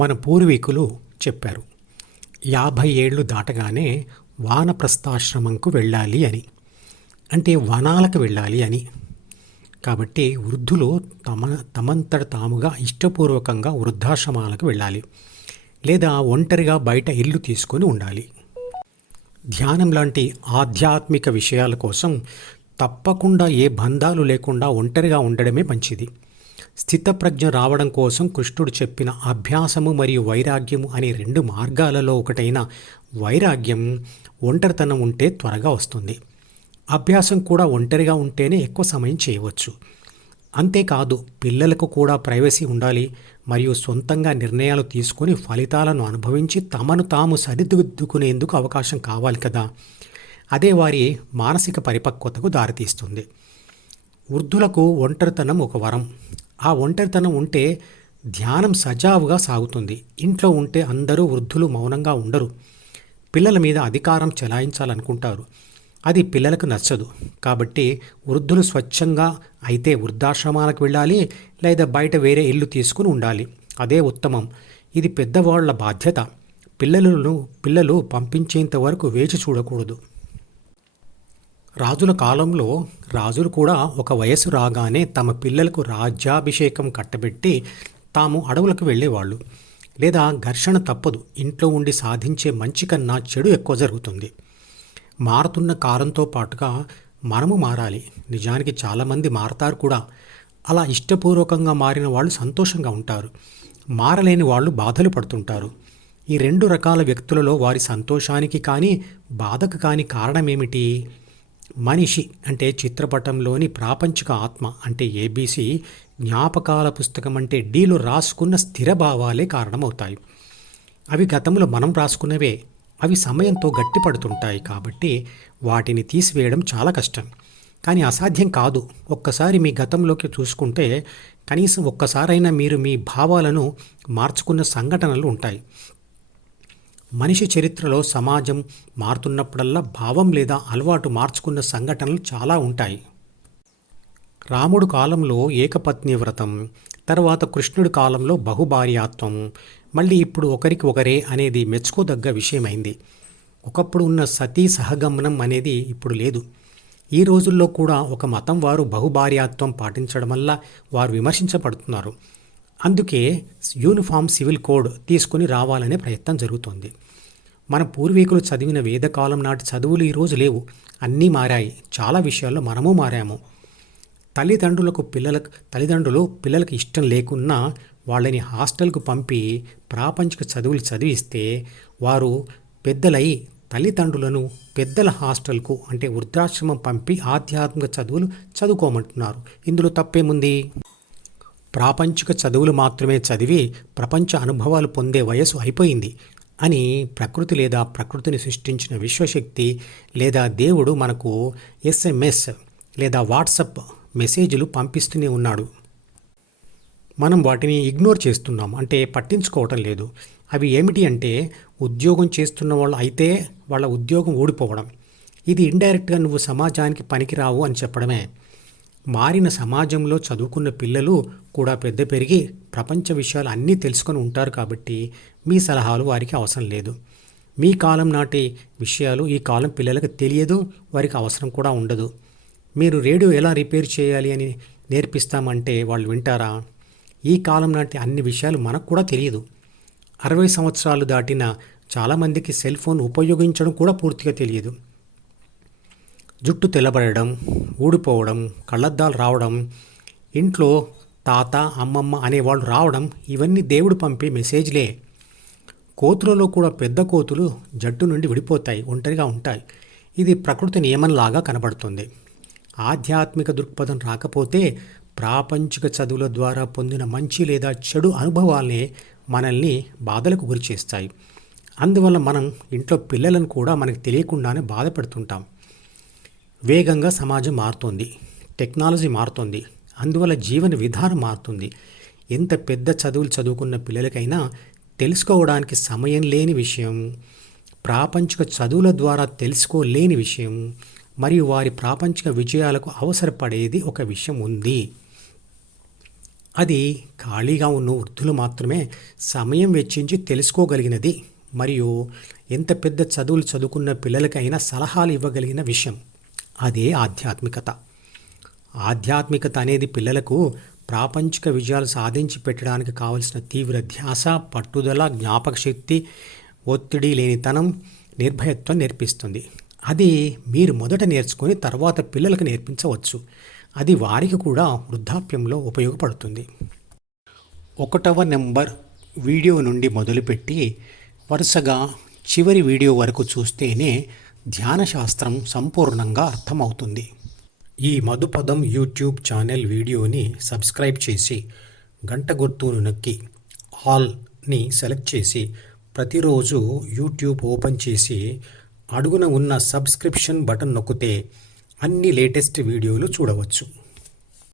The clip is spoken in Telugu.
మన పూర్వీకులు చెప్పారు 50 ఏళ్ళు దాటగానే వానప్రస్థాశ్రమంకు వెళ్ళాలి అని. అంటే వనాలకు వెళ్ళాలి అని. కాబట్టి వృద్ధులు తమంతట తాముగా ఇష్టపూర్వకంగా వృద్ధాశ్రమాలకు వెళ్ళాలి, లేదా ఒంటరిగా బయట ఇల్లు తీసుకొని ఉండాలి. ధ్యానం లాంటి ఆధ్యాత్మిక విషయాల కోసం తప్పకుండా ఏ బంధాలు లేకుండా ఒంటరిగా ఉండడమే మంచిది. స్థితప్రజ్ఞ రావడం కోసం కృష్ణుడు చెప్పిన అభ్యాసము మరియు వైరాగ్యము అనే 2 మార్గాలలో ఒకటైన వైరాగ్యం ఒంటరితనం ఉంటే త్వరగా వస్తుంది. అభ్యాసం కూడా ఒంటరిగా ఉంటేనే ఎక్కువ సమయం చేయవచ్చు. అంతేకాదు పిల్లలకు కూడా ప్రైవసీ ఉండాలి మరియు సొంతంగా నిర్ణయాలు తీసుకొని ఫలితాలను అనుభవించి తమను తాము సరిదిద్దుకునేందుకు అవకాశం కావాలి కదా. అదే వారి మానసిక పరిపక్వతకు దారితీస్తుంది. వృద్ధులకు ఒంటరితనం ఒక వరం. ఆ ఒంటరితనం ఉంటే ధ్యానం సజావుగా సాగుతుంది. ఇంట్లో ఉంటే అందరూ వృద్ధులు మౌనంగా ఉండరు. పిల్లల మీద అధికారం చెలాయించాలనుకుంటారు. అది పిల్లలకు నచ్చదు. కాబట్టి వృద్ధులు స్వచ్ఛంగా అయితే వృద్ధాశ్రమాలకు వెళ్ళాలి, లేదా బయట వేరే ఇల్లు తీసుకుని ఉండాలి. అదే ఉత్తమం. ఇది పెద్దవాళ్ల బాధ్యత. పిల్లలు పంపించేంత వరకు వేచి చూడకూడదు. రాజుల కాలంలో రాజులు కూడా ఒక వయసు రాగానే తమ పిల్లలకు రాజ్యాభిషేకం కట్టబెట్టి తాము అడవులకు వెళ్ళేవాళ్ళు. లేదా ఘర్షణ తప్పదు. ఇంట్లో ఉండి సాధించే మంచి కన్నా చెడు ఎక్కువ జరుగుతుంది. మారుతున్న కాలంతో పాటుగా మనము మారాలి. నిజానికి చాలామంది మారతారు కూడా. అలా ఇష్టపూర్వకంగా మారిన వాళ్ళు సంతోషంగా ఉంటారు. మారలేని వాళ్ళు బాధలు పడుతుంటారు. ఈ 2 రకాల వ్యక్తులలో వారి సంతోషానికి కానీ బాధకు కానీ కారణమేమిటి? మనిషి అంటే చిత్రపటంలోని ప్రాపంచిక ఆత్మ అంటే ఏబీసీ, జ్ఞాపకాల పుస్తకం అంటే డీలో రాసుకున్న స్థిర భావాలే కారణమవుతాయి. అవి గతంలో మనం రాసుకున్నవే. అవి సమయంతో గట్టిపడుతుంటాయి. కాబట్టి వాటిని తీసివేయడం చాలా కష్టం, కానీ అసాధ్యం కాదు. ఒక్కసారి మీ గతంలోకి చూసుకుంటే కనీసం ఒక్కసారైనా మీరు మీ భావాలను మార్చుకున్న సంఘటనలు ఉంటాయి. మనిషి చరిత్రలో సమాజం మారుతున్నప్పుడల్లా భావం లేదా అలవాటు మార్చుకున్న సంఘటనలు చాలా ఉంటాయి. రాముడు కాలంలో ఏకపత్ని వ్రతం, తర్వాత కృష్ణుడి కాలంలో బహుభార్యాత్వం, మళ్ళీ ఇప్పుడు ఒకరికి ఒకరే అనేది మెచ్చుకోదగ్గ విషయమైంది. ఒకప్పుడు ఉన్న సతీ సహగమనం అనేది ఇప్పుడు లేదు. ఈ రోజుల్లో కూడా ఒక మతం వారు బహుభార్యాత్వం పాటించడం వల్ల వారు విమర్శించబడుతున్నారు. అందుకే యూనిఫామ్ సివిల్ కోడ్ తీసుకుని రావాలనే ప్రయత్నం జరుగుతోంది. మన పూర్వీకులు చదివిన వేదకాలం నాటి చదువులు ఈరోజు లేవు. అన్నీ మారాయి. చాలా విషయాల్లో మనము మారాము. తల్లిదండ్రులు పిల్లలకు ఇష్టం లేకున్నా వాళ్ళని హాస్టల్కు పంపి ప్రాపంచిక చదువులు చదివిస్తే వారు పెద్దలై తల్లిదండ్రులను పెద్దల హాస్టల్కు అంటే వృద్ధాశ్రమం పంపి ఆధ్యాత్మిక చదువులు చదువుకోమంటున్నారు. ఇందులో తప్పేముంది? ప్రాపంచిక చదువులు మాత్రమే చదివి ప్రపంచ అనుభవాలు పొందే వయసు అయిపోయింది అని ప్రకృతి లేదా ప్రకృతిని సృష్టించిన విశ్వశక్తి లేదా దేవుడు మనకు SMS లేదా వాట్సాప్ మెసేజ్లు పంపిస్తూనే ఉన్నాడు. మనం వాటిని ఇగ్నోర్ చేస్తున్నాం, అంటే పట్టించుకోవటం లేదు. అవి ఏమిటి అంటే ఉద్యోగం చేస్తున్న వాళ్ళు అయితే వాళ్ళ ఉద్యోగం ఊడిపోవడం. ఇది ఇండైరెక్ట్గా నువ్వు సమాజానికి పనికిరావు అని చెప్పడమే. మారిన సమాజంలో చదువుకున్న పిల్లలు కూడా పెద్ద పెరిగి ప్రపంచ విషయాలు అన్నీ తెలుసుకొని ఉంటారు. కాబట్టి మీ సలహాలు వారికి అవసరం లేదు. మీ కాలం నాటి విషయాలు ఈ కాలం పిల్లలకు తెలియదు, వారికి అవసరం కూడా ఉండదు. మీరు రేడియో ఎలా రిపేర్ చేయాలి అని నేర్పిస్తామంటే వాళ్ళు వింటారా? ఈ కాలం నాటి అన్ని విషయాలు మనకు కూడా తెలియదు. 60 సంవత్సరాలు దాటిన చాలామందికి సెల్ ఫోన్ ఉపయోగించడం కూడా పూర్తిగా తెలియదు. జుట్టు తెల్లబడడం, ఊడిపోవడం, కళ్ళద్దాలు రావడం, ఇంట్లో తాత అమ్మమ్మ అనేవాళ్ళు రావడం, ఇవన్నీ దేవుడు పంపే మెసేజ్లే. కోతులలో కూడా పెద్ద కోతులు జట్టు నుండి విడిపోతాయి, ఒంటరిగా ఉంటాయి. ఇది ప్రకృతి నియమంలాగా కనబడుతుంది. ఆధ్యాత్మిక దృక్పథం రాకపోతే ప్రాపంచిక చదువుల ద్వారా పొందిన మంచి లేదా చెడు అనుభవాలనే మనల్ని బాధలకు గురి చేస్తాయి. అందువల్ల మనం ఇంట్లో పిల్లలను కూడా మనకు తెలియకుండానే బాధ పెడుతుంటాం. వేగంగా సమాజం మారుతోంది, టెక్నాలజీ మారుతోంది, అందువల్ల జీవన విధానం మారుతుంది. ఎంత పెద్ద చదువులు చదువుకున్న పిల్లలకైనా తెలుసుకోవడానికి సమయం లేని విషయం, ప్రాపంచిక చదువుల ద్వారా తెలుసుకోలేని విషయం మరియు వారి ప్రాపంచిక విజయాలకు అవసరపడేది ఒక విషయం ఉంది. అది ఖాళీగా ఉన్న వృద్ధులు మాత్రమే సమయం వెచ్చించి తెలుసుకోగలిగినది మరియు ఎంత పెద్ద చదువులు చదువుకున్న పిల్లలకైనా సలహాలు ఇవ్వగలిగిన విషయం. అదే ఆధ్యాత్మికత. ఆధ్యాత్మికత అనేది పిల్లలకు ప్రాపంచిక విజయాలు సాధించి పెట్టడానికి కావలసిన తీవ్ర ధ్యాస, పట్టుదల, జ్ఞాపకశక్తి, ఒత్తిడి లేనితనం, నిర్భయత్వం నేర్పిస్తుంది. అది మీరు మొదట నేర్చుకొని తర్వాత పిల్లలకు నేర్పించవచ్చు. అది వారికి కూడా వృద్ధాప్యంలో ఉపయోగపడుతుంది. 1వ నెంబర్ వీడియో నుండి మొదలుపెట్టి వరుసగా చివరి వీడియో వరకు చూస్తేనే ధ్యాన శాస్త్రం సంపూర్ణంగా అర్థమవుతుంది. ఈ మధుపదం యూట్యూబ్ ఛానల్ వీడియోని సబ్స్క్రైబ్ చేసి గంట గుర్తును నొక్కి ఆల్ని సెలెక్ట్ చేసి ప్రతిరోజు యూట్యూబ్ ఓపెన్ చేసి అడుగున ఉన్న సబ్స్క్రిప్షన్ బటన్ నొక్కితే అన్ని లేటెస్ట్ వీడియోలు చూడవచ్చు.